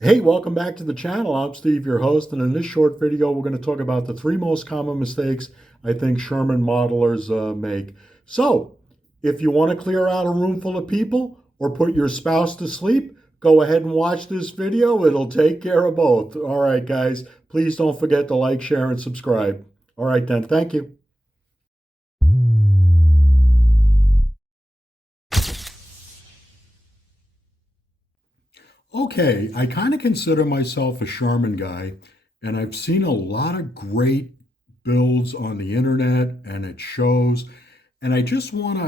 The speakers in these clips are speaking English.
Hey, welcome back to the channel. I'm Steve, your host, and in this short video, we're going to talk about the three most common mistakes I think Sherman modelers make. So, if you want to clear out a room full of people or put your spouse to sleep, go ahead and watch this video. It'll take care of both. All right, guys, please don't forget to like, share, and subscribe. All right, then, thank you. Okay, I kind of consider myself a Sherman guy, and I've seen a lot of great builds on the internet, and it shows. And I just want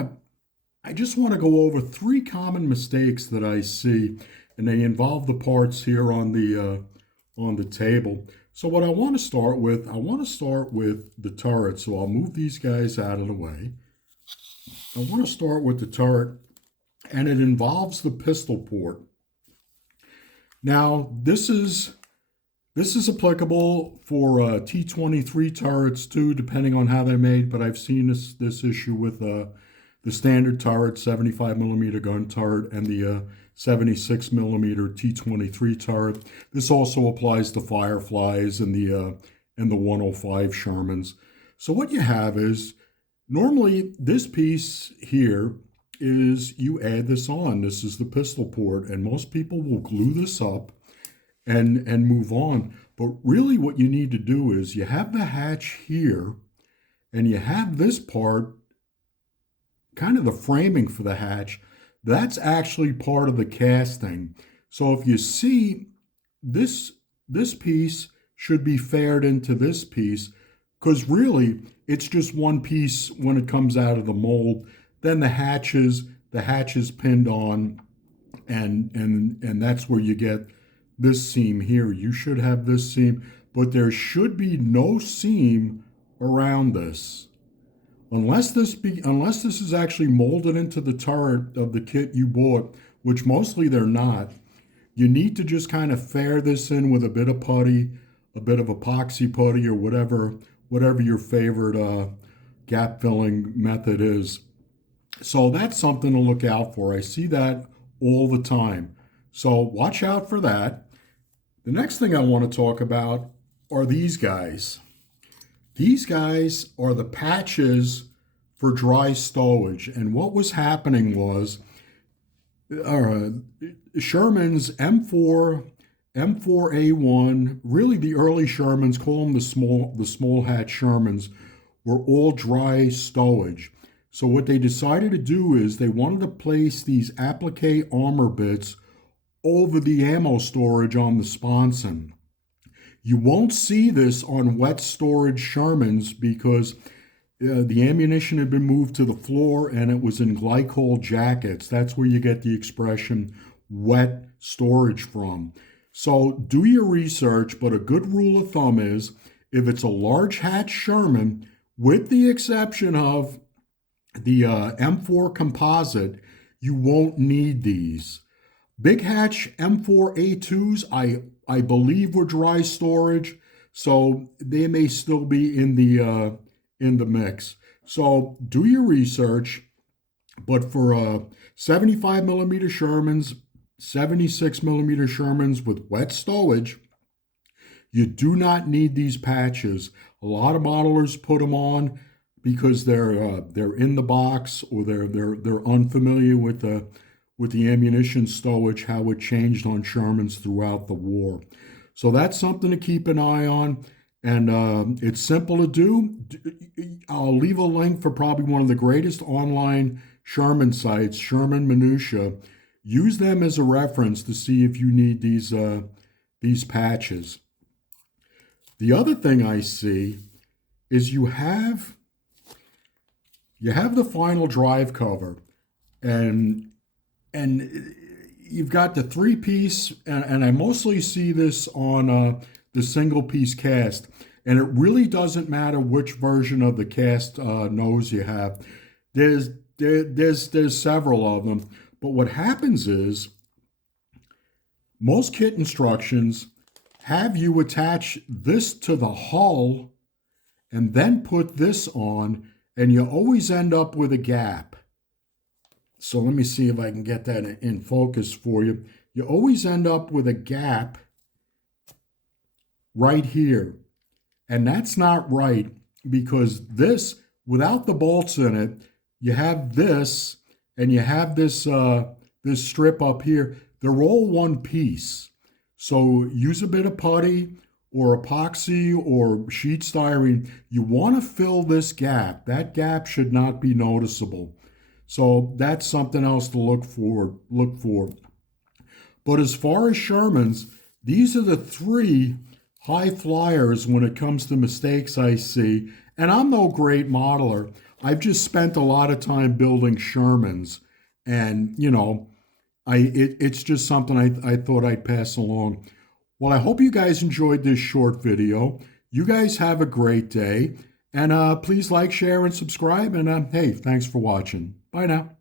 to go over three common mistakes that I see, and they involve the parts here on the table. So what I want to start with the turret. So I'll move these guys out of the way. I want to start with the turret, and it involves the pistol port. Now, this is applicable for T-23 turrets too, depending on how they're made. But I've seen this issue with the standard turret, 75 millimeter gun turret, and the 76 millimeter T-23 turret. This also applies to Fireflies and the 105 Shermans. So what you have is normally this piece here is you add this on. This is the pistol port, and most people will glue this up and move on. But really what you need to do is you have the hatch here, and you have this part, kind of the framing for the hatch. That's actually part of the casting. So if you see this, this piece should be fared into this piece, because really it's just one piece when it comes out of the mold. Then the hatches pinned on, and that's where you get this seam here. You should have this seam, but there should be no seam around this. Unless this is actually molded into the turret of the kit you bought, which mostly they're not. You need to just kind of fare this in with a bit of putty, a bit of epoxy putty, or whatever your favorite gap filling method is. So that's something to look out for. I see that all the time. So watch out for that. The next thing I want to talk about are these guys. These guys are the patches for dry stowage. And what was happening was Sherman's M4, M4A1, really the early Shermans, call them the small hatch Shermans, were all dry stowage. So what they decided to do is they wanted to place these applique armor bits over the ammo storage on the sponson. You won't see this on wet storage Shermans because the ammunition had been moved to the floor and it was in glycol jackets. That's where you get the expression wet storage from. So do your research, but a good rule of thumb is if it's a large hatch Sherman, with the exception of the M4 composite, you won't need these. Big hatch M4A2s, I believe were dry storage, so they may still be in the mix. So do your research, but for 75 millimeter Shermans, 76 millimeter Shermans with wet stowage, you do not need these patches. A lot of modelers put them on because they're in the box, or they're unfamiliar with the ammunition stowage, how it changed on Shermans throughout the war. So that's something to keep an eye on, and it's simple to do. I'll leave a link for probably one of the greatest online Sherman sites, Sherman Minutia. Use them as a reference to see if you need these patches. The other thing I see is you have the final drive cover, and you've got the three-piece, and I mostly see this on the single-piece cast, and it really doesn't matter which version of the cast nose you have. There's several of them, but what happens is most kit instructions have you attach this to the hull and then put this on, and you always end up with a gap. So let me see if I can get that in focus for you. you always end up with a gap right here. And that's not right, because this, without the bolts in it, you have this and you have this strip up here. They're all one piece. So use a bit of putty or epoxy or sheet styrene. You want to fill this gap. That gap should not be noticeable. So that's something else to look for. But as far as Shermans, these are the three high flyers when it comes to mistakes I see. And I'm no great modeler. I've just spent a lot of time building Shermans. And, it's just something I thought I'd pass along. Well, I hope you guys enjoyed this short video. You guys have a great day. And please like, share, and subscribe. And hey, thanks for watching. Bye now.